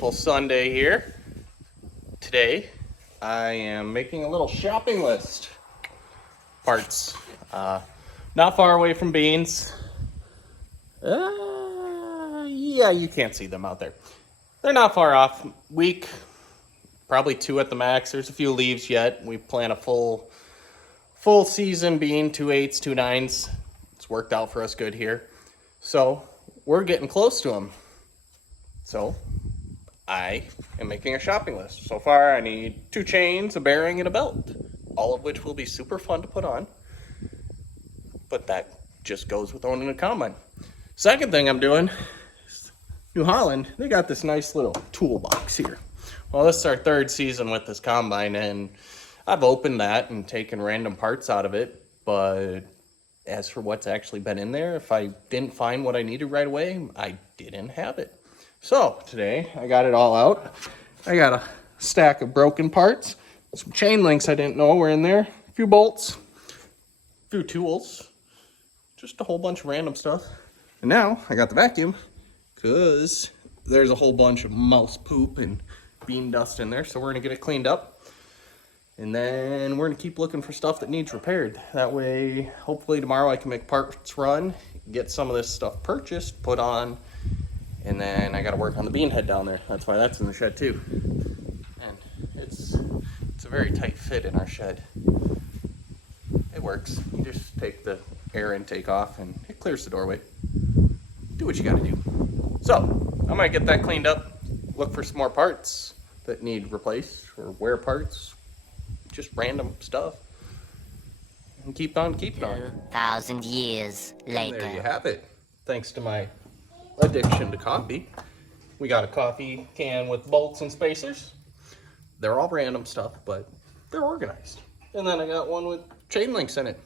beautiful Sunday here. Today, I am making a little shopping list. Parts. Not far away from beans. Yeah, you can't see them out there. They're not far off. Week, probably 2 at the max. There's a few leaves yet. We plant a full season bean, 2 8s, 2 9s. It's worked out for us good here. So we're getting close to them. So I am making a shopping list. So far, I need 2 chains, a bearing, and a belt, all of which will be super fun to put on. But that just goes with owning a combine. Second thing I'm doing is New Holland, they got this nice little toolbox here. Well, this is our 3rd season with this combine, and I've opened that and taken random parts out of it. But as for what's actually been in there, if I didn't find what I needed right away, I didn't have it. So today I got it all out. I got a stack of broken parts, some chain links I didn't know were in there, a few bolts, a few tools, just a whole bunch of random stuff. And now I got the vacuum because there's a whole bunch of mouse poop and bean dust in there. So we're gonna get it cleaned up. And then we're gonna keep looking for stuff that needs repaired. That way, hopefully tomorrow I can make parts run, get some of this stuff purchased, put on, and then I got to work on the bean head down there. That's why that's in the shed too. And it's a very tight fit in our shed. It works. You just take the air intake off and it clears the doorway. Do what you got to do. So I might get that cleaned up, look for some more parts that need replaced or wear parts, just random stuff, and keep on keeping on. 2,000 years later. And there you have it. Thanks to my addiction to coffee, we got a coffee can with bolts and spacers. They're all random stuff, but they're organized. And then I got one with chain links in it.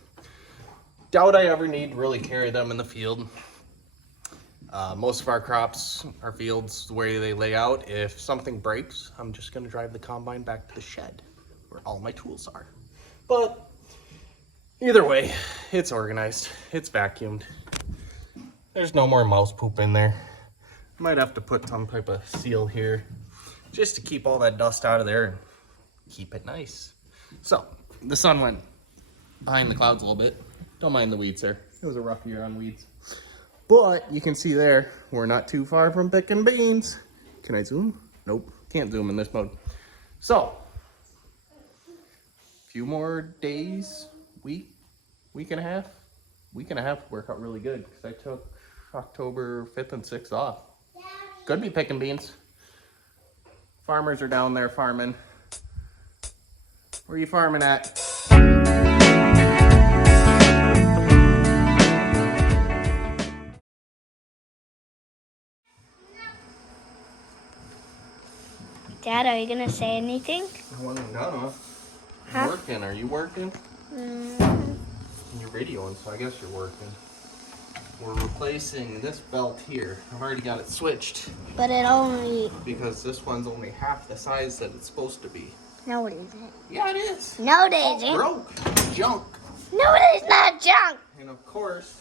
Doubt I ever need to really carry them in the field. Most of our crops, our fields, the way they lay out, if something breaks, I'm just going to drive the combine back to the shed where all my tools are. But either way, it's organized, it's vacuumed. There's no more mouse poop in there. Might have to put some type of seal here just to keep all that dust out of there and keep it nice. So the sun went behind the clouds a little bit. Don't mind the weeds there. It was a rough year on weeds. But you can see there, we're not too far from picking beans. Can I zoom? Nope, can't zoom in this mode. So, a few more days, week and a half will work out really good because I took October 5th and 6th off. Could be picking beans. Farmers are down there farming. Where are you farming at? Dad, are you gonna say anything? No. I'm working. Are you working? You're videoing, so I guess you're working. We're replacing this belt here. I've already got it switched. But it only... Because this one's only half the size that it's supposed to be. No, it isn't. Yeah, it is. No, it isn't. Broke. Junk. No, it is not junk. And of course,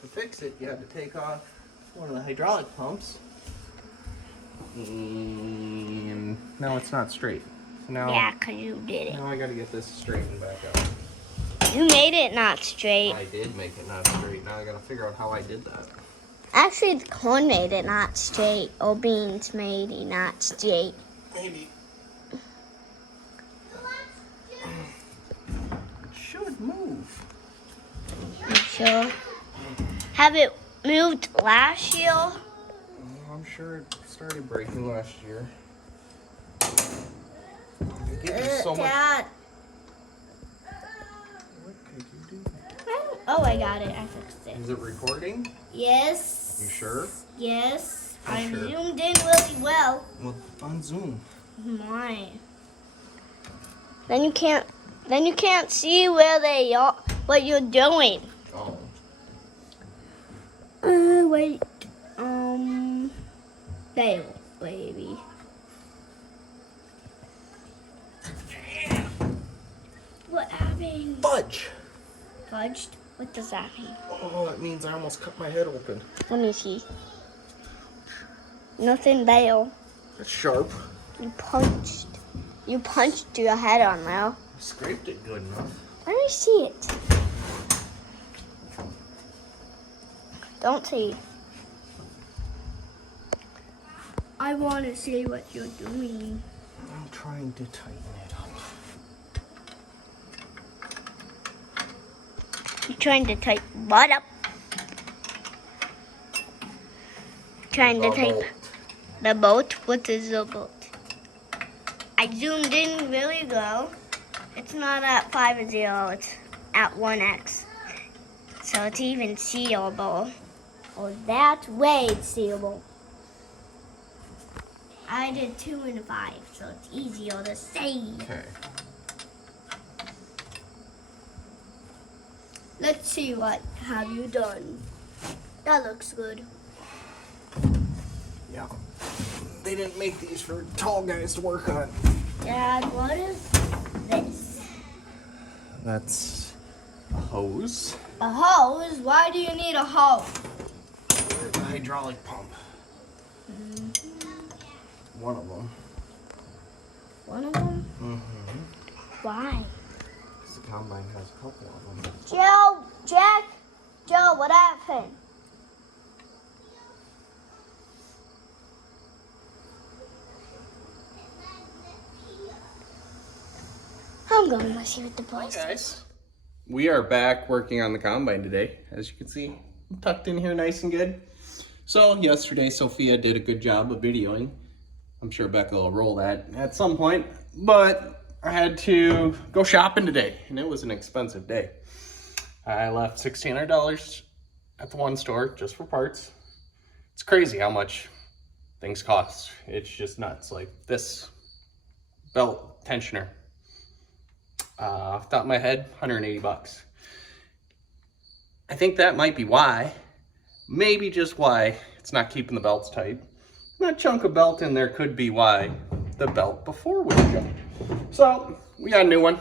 to fix it, you had to take off one of the hydraulic pumps. And now it's not straight. So now, Yeah, because you did it. now I got to get this straightened back out. You made it not straight. I did make it not straight. Now I got to figure out how I did that. Actually, the corn made it not straight. Or beans made it not straight. Maybe. It should move. You sure? Have it moved last year? I'm sure it started breaking last year. It gives you so much. Dad. What could you do? Oh, I got it. I fixed it. Is it recording? Yes. You sure? Yes. You I'm sure? zoomed in really well. Well, on Zoom. My. Then you can't see where they are, what you're doing. Oh. Wait. There, baby. What happened? Fudge. Fudged? What does that mean? Oh, that means I almost cut my head open. Let me see. Nothing there. It's sharp. You punched your head on now. Scraped it good enough. Let me see it. Don't see. I want to see what you're doing. I'm trying to tighten it up. You're trying to tighten what up? Trying to tighten the bolt? What is the bolt? I zoomed in really low. It's not at 5 0, it's at 1x. So it's even seeable. Oh, that way it's seeable. I did 2 and 5, so it's easier to see. Okay. Let's see what have you done. That looks good. Yeah. They didn't make these for tall guys to work on. Dad, what is this? That's a hose. A hose? Why do you need a hose? There's a hydraulic pump. One of them. One of them? Mm-hmm. Why? Because the combine has a couple of them. Joe, Jack, Joe, what happened? I'm going to see what the boys do. Hey guys. We are back working on the combine today. As you can see, I'm tucked in here nice and good. So yesterday, Sophia did a good job of videoing. I'm sure Becca will roll that at some point. But I had to go shopping today, and it was an expensive day. I left $1,600 at the one store just for parts. It's crazy how much things cost. It's just nuts. Like this belt tensioner. Off the top of my head, 180 bucks. I think that might be why, maybe just why, it's not keeping the belts tight. That chunk of belt in there could be why the belt before was jumped. So, we got a new one.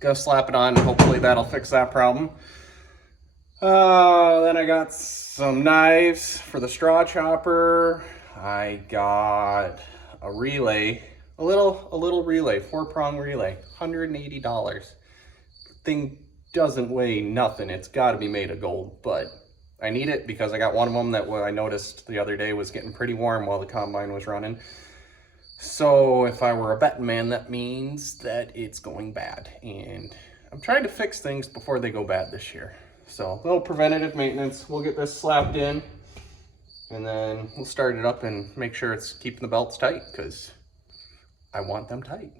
Gonna slap it on, and hopefully that'll fix that problem. Then I got some knives for the straw chopper. I got a relay. A little relay, 4-prong relay, $180. Thing doesn't weigh nothing. It's got to be made of gold, but I need it because I got one of them that I noticed the other day was getting pretty warm while the combine was running. So if I were a betting man, that means that it's going bad. And I'm trying to fix things before they go bad this year. So a little preventative maintenance. We'll get this slapped in, and then we'll start it up and make sure it's keeping the belts tight because I want them tight.